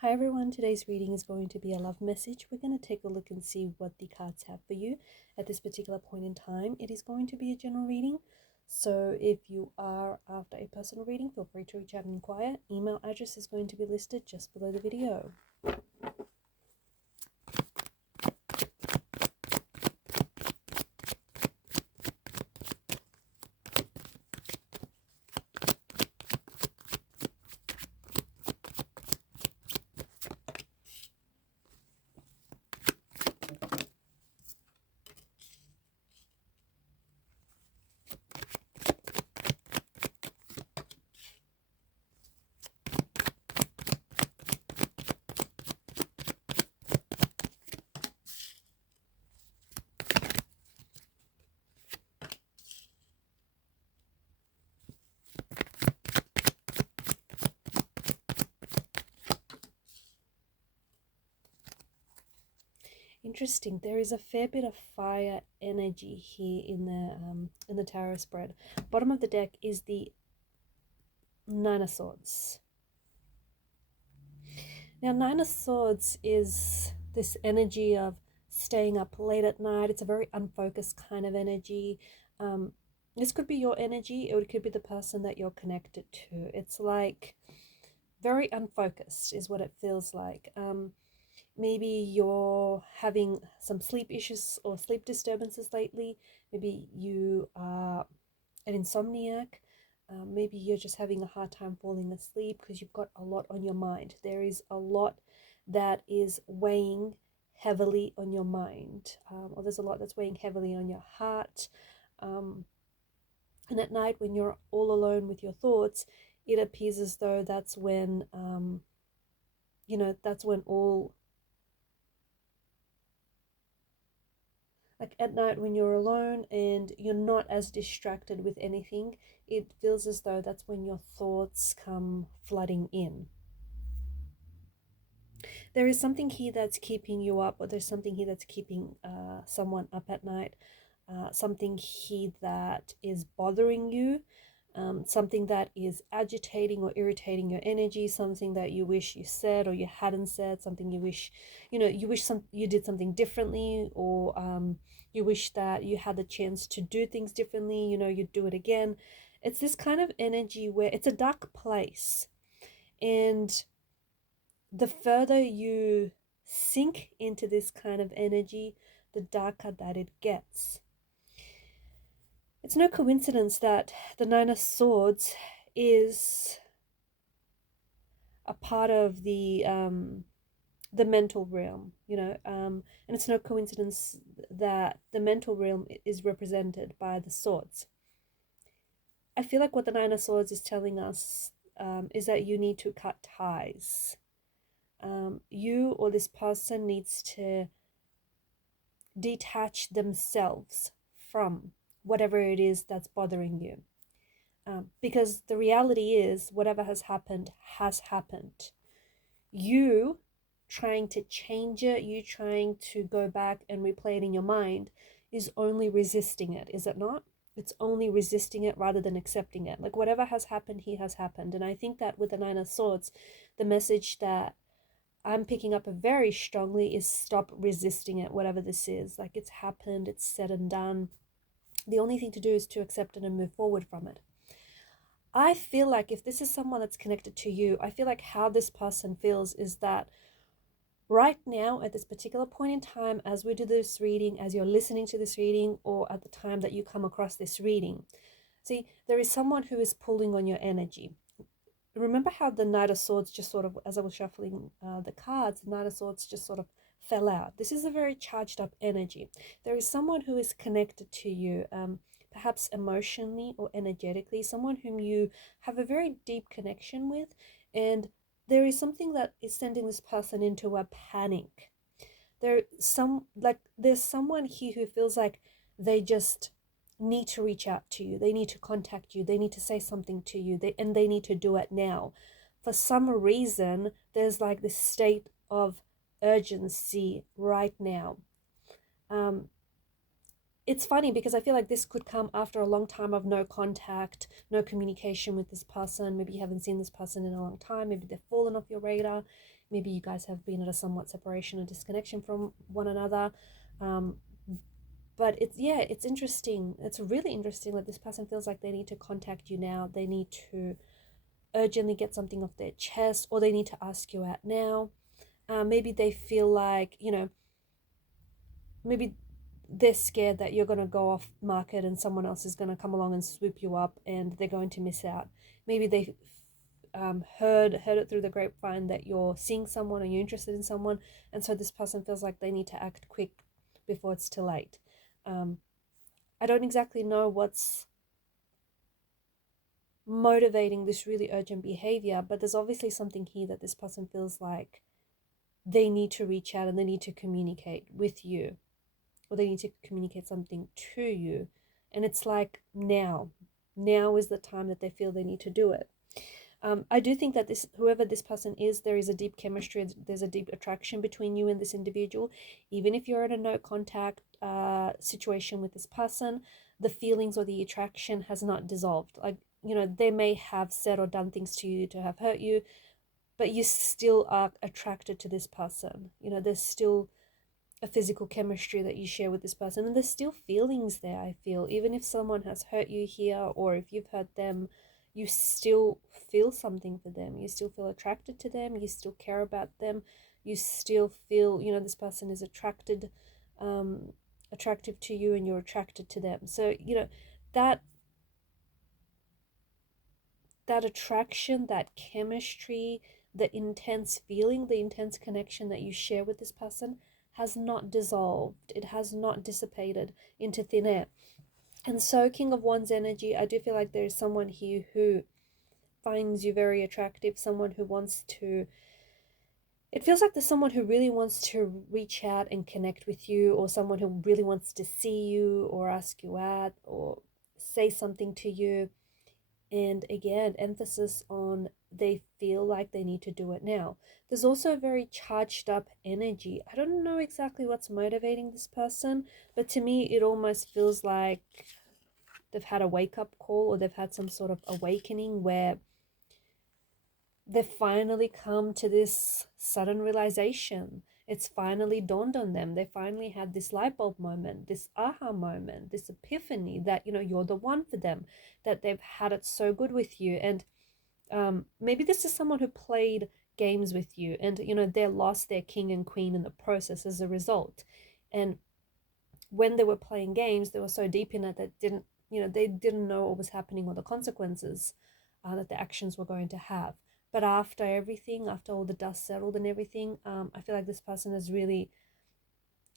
Hi everyone, today's reading is going to be a love message. We're going to take a look and see what the cards have for you at this particular point in time. It is going to be a general reading, so if you are after a personal reading, feel free to reach out and inquire. Email address is going to be listed just below the video. Interesting. There is a fair bit of fire energy here in the tarot spread. Bottom of the deck is the Nine of Swords. Now, Nine of Swords is this energy of staying up late at night. It's a very unfocused kind of energy. This could be your energy, or it could be the person that you're connected to. It's like very unfocused is what it feels like. Maybe you're having some sleep issues or sleep disturbances lately. Maybe you are an insomniac. Maybe you're just having a hard time falling asleep because you've got a lot on your mind. There is a lot that is weighing heavily on your mind, or there's a lot that's weighing heavily on your heart. And at night, when you're all alone with your thoughts, it appears as though that's when, that's when all, like at night when you're alone and you're not as distracted with anything, it feels as though that's when your thoughts come flooding in. There is something here that's keeping you up, or there's something here that's keeping someone up at night, something here that is bothering you, something that is agitating or irritating your energy, something that you wish you said or you hadn't said, something you wish, you did something differently, or you wish that you had the chance to do things differently, you'd do it again. It's this kind of energy where it's a dark place, and the further you sink into this kind of energy, the darker that it gets. It's no coincidence that the Nine of Swords is a part of the mental realm, and it's no coincidence that the mental realm is represented by the swords. I feel like what the Nine of Swords is telling us is that you need to cut ties. You or this person needs to detach themselves from whatever it is that's bothering you. Because the reality is, whatever has happened has happened. You trying to change it, you trying to go back and replay it in your mind, is only resisting it, is it not? It's only resisting it rather than accepting it. Like, whatever has happened here has happened. And I think that with the Nine of Swords, the message that I'm picking up very strongly is stop resisting it, whatever this is. Like, it's happened, it's said and done. The only thing to do is to accept it and move forward from it. I feel like if this is someone that's connected to you, I feel like how this person feels is that right now, at this particular point in time, as we do this reading, as you're listening to this reading, or at the time that you come across this reading, see, there is someone who is pulling on your energy. Remember how the Knight of Swords just sort of, as I was shuffling the cards, the Knight of Swords just sort of fell out. This is a very charged up energy. There is someone who is connected to you, perhaps emotionally or energetically, someone whom you have a very deep connection with, and there is something that is sending this person into a panic. There's someone here who feels like they just need to reach out to you. They need to contact you. They need to say something to you. And they need to do it now. For some reason, there's like this state of urgency right now. it's funny because I feel like this could come after a long time of no contact, no communication with this person. Maybe you haven't seen this person in a long time. Maybe they've fallen off your radar. Maybe you guys have been at a somewhat separation or disconnection from one another. Um, but it's interesting. It's really interesting that this person feels like they need to contact you now. They need to urgently get something off their chest, or they need to ask you out now. Maybe they feel like, maybe they're scared that you're going to go off market and someone else is going to come along and swoop you up and they're going to miss out. Maybe they heard it through the grapevine that you're seeing someone or you're interested in someone, and so this person feels like they need to act quick before it's too late. I don't exactly know what's motivating this really urgent behavior, but there's obviously something here that this person feels like they need to reach out and they need to communicate with you, or they need to communicate something to you. And it's like now is the time that they feel they need to do it. I do think that whoever this person is, there is a deep chemistry, there's a deep attraction between you and this individual. Even if you're in a no contact situation with this person, the feelings or the attraction has not dissolved. Like, they may have said or done things to you to have hurt you, but you still are attracted to this person. There's still a physical chemistry that you share with this person, and there's still feelings there. I feel, even if someone has hurt you here or if you've hurt them, you still feel something for them. You still feel attracted to them. You still care about them. You still feel, this person is attractive to you, and you're attracted to them. So that attraction, that chemistry, the intense feeling, the intense connection that you share with this person has not dissolved. It has not dissipated into thin air. And so, King of Wands energy, I do feel like there is someone here who finds you very attractive, someone who wants to, it feels like there's someone who really wants to reach out and connect with you, or someone who really wants to see you or ask you out or say something to you. And again, emphasis on they feel like they need to do it now. There's also a very charged up energy. I don't know exactly what's motivating this person, but to me, it almost feels like they've had a wake up call, or they've had some sort of awakening where they've finally come to this sudden realization. It's finally dawned on them. They finally had this light bulb moment, this aha moment, this epiphany that, you're the one for them, that they've had it so good with you. And maybe this is someone who played games with you, and, they lost their king and queen in the process as a result. And when they were playing games, they were so deep in it that they didn't know what was happening or the consequences that the actions were going to have. But after everything, after all the dust settled and everything, I feel like this person has really,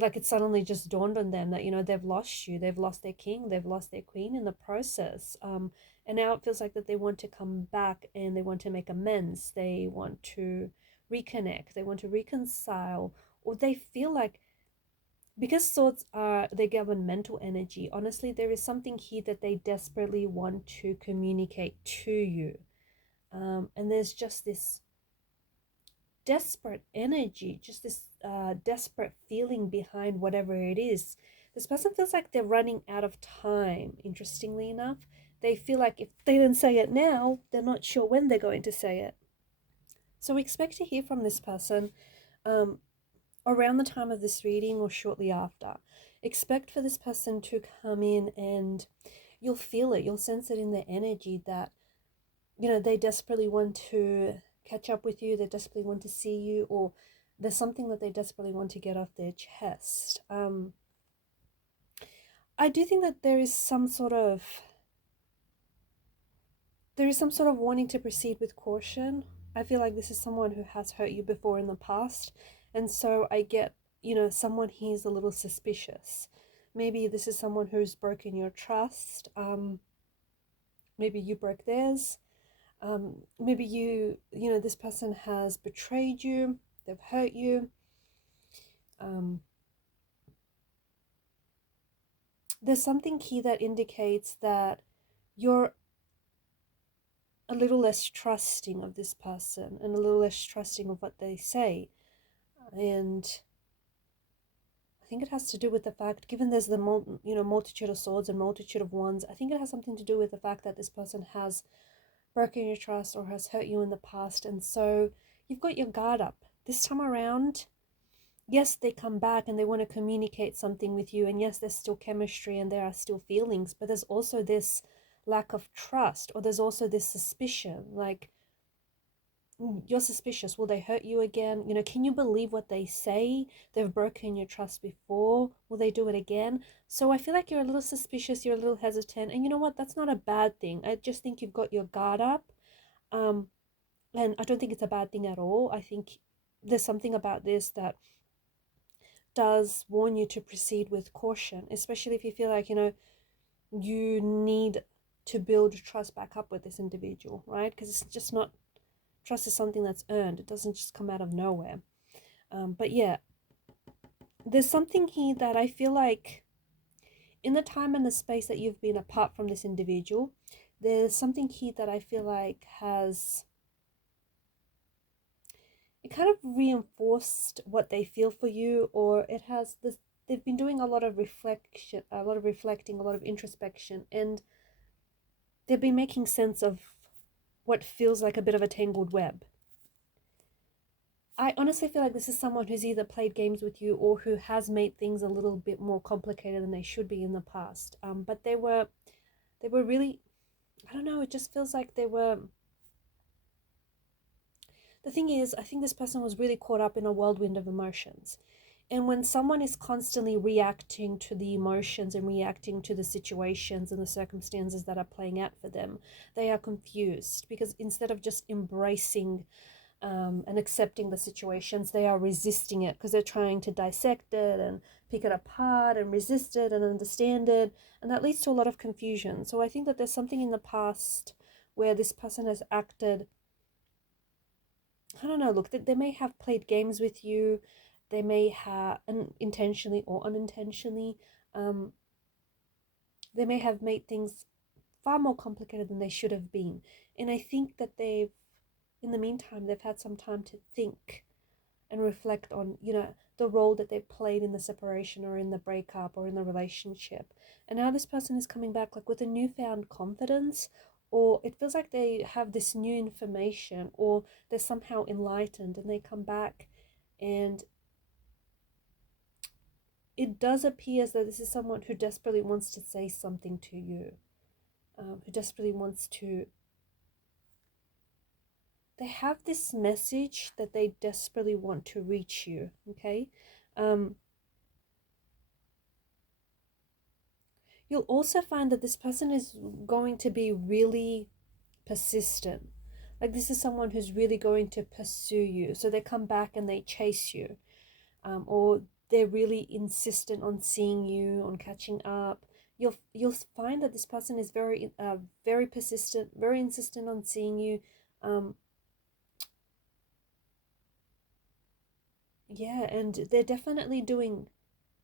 like, it suddenly just dawned on them that, they've lost you, they've lost their king, they've lost their queen in the process. And now it feels like that they want to come back and they want to make amends. They want to reconnect, they want to reconcile, or they feel like, because swords they govern mental energy, honestly, there is something here that they desperately want to communicate to you. And there's just this desperate energy, just this desperate feeling behind whatever it is. This person feels like they're running out of time, interestingly enough. They feel like if they don't say it now, they're not sure when they're going to say it. So we expect to hear from this person around the time of this reading or shortly after. Expect for this person to come in, and you'll feel it, you'll sense it in their energy that, they desperately want to catch up with you, they desperately want to see you, or there's something that they desperately want to get off their chest. I do think that there is some sort of wanting to proceed with caution. I feel like this is someone who has hurt you before in the past, and so I get, someone here's a little suspicious. Maybe this is someone who's broken your trust. Maybe you broke theirs. Maybe this person has betrayed you, they've hurt you. There's something here that indicates that you're a little less trusting of this person and a little less trusting of what they say. And I think it has to do with the fact, given there's the multitude of swords and multitude of wands, I think it has something to do with the fact that this person has broken your trust or has hurt you in the past, and so you've got your guard up. This time around, yes, they come back and they want to communicate something with you, and yes, there's still chemistry and there are still feelings, but there's also this lack of trust, or there's also this suspicion, like, you're suspicious. Will they hurt you again? Can you believe what they say? They've broken your trust before. Will they do it again? So I feel like you're a little suspicious, you're a little hesitant, and you know what? That's not a bad thing. I just think you've got your guard up. And I don't think it's a bad thing at all. I think there's something about this that does warn you to proceed with caution, especially if you feel like, you need to build trust back up with this individual, right? Because it's just not, trust is something that's earned. It doesn't just come out of nowhere. But yeah, there's something here that I feel like in the time and the space that you've been apart from this individual, there's something here that I feel like has, it kind of reinforced what they feel for you, or it has this, they've been doing a lot of reflection, a lot of reflecting, a lot of introspection, and they've been making sense of what feels like a bit of a tangled web. I honestly feel like this is someone who's either played games with you or who has made things a little bit more complicated than they should be in the past. But they were really, I don't know, it just feels like they were. The thing is, I think this person was really caught up in a whirlwind of emotions. And when someone is constantly reacting to the emotions and reacting to the situations and the circumstances that are playing out for them, they are confused, because instead of just embracing and accepting the situations, they are resisting it because they're trying to dissect it and pick it apart and resist it and understand it. And that leads to a lot of confusion. So I think that there's something in the past where this person has acted, I don't know, look, they may have played games with you. They may have, intentionally or unintentionally, um, they may have made things far more complicated than they should have been. And I think that in the meantime, they've had some time to think and reflect on, the role that they played in the separation or in the breakup or in the relationship. And now this person is coming back like with a newfound confidence, or it feels like they have this new information, or they're somehow enlightened and they come back, and it does appear as though this is someone who desperately wants to say something to you, who desperately wants to, they have this message that they desperately want to reach you, okay? You'll also find that this person is going to be really persistent. Like, this is someone who's really going to pursue you. So they come back and they chase you, or they're really insistent on seeing you, on catching up. You'll find that this person is very persistent, very insistent on seeing you. Yeah, and they're definitely doing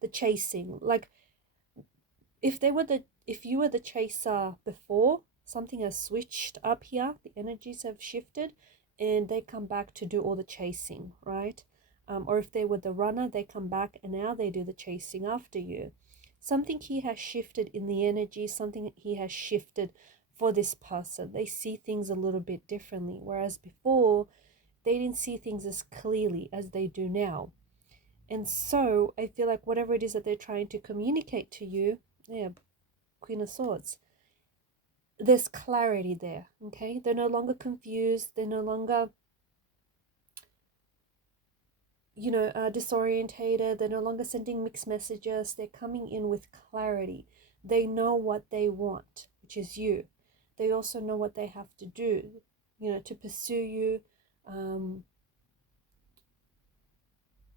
the chasing. Like, if you were the chaser before, something has switched up here, the energies have shifted, and they come back to do all the chasing, right? Or if they were the runner, they come back and now they do the chasing after you. Something here has shifted in the energy, something here has shifted for this person. They see things a little bit differently, whereas before they didn't see things as clearly as they do now. And so I feel like whatever it is that they're trying to communicate to you, yeah, Queen of Swords, there's clarity there, okay? They're no longer confused. They're no longer, disorientated. They're no longer sending mixed messages. They're coming in with clarity. They know what they want, which is you. They also know what they have to do, to pursue you,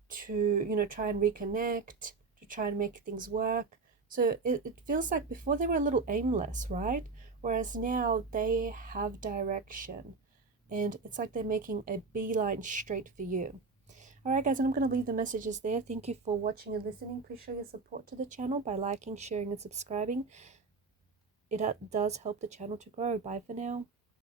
to, try and reconnect, to try and make things work. So it feels like before they were a little aimless, right? Whereas now they have direction, and it's like they're making a beeline straight for you. Alright guys, and I'm going to leave the messages there. Thank you for watching and listening. Please show your support to the channel by liking, sharing and subscribing. It does help the channel to grow. Bye for now.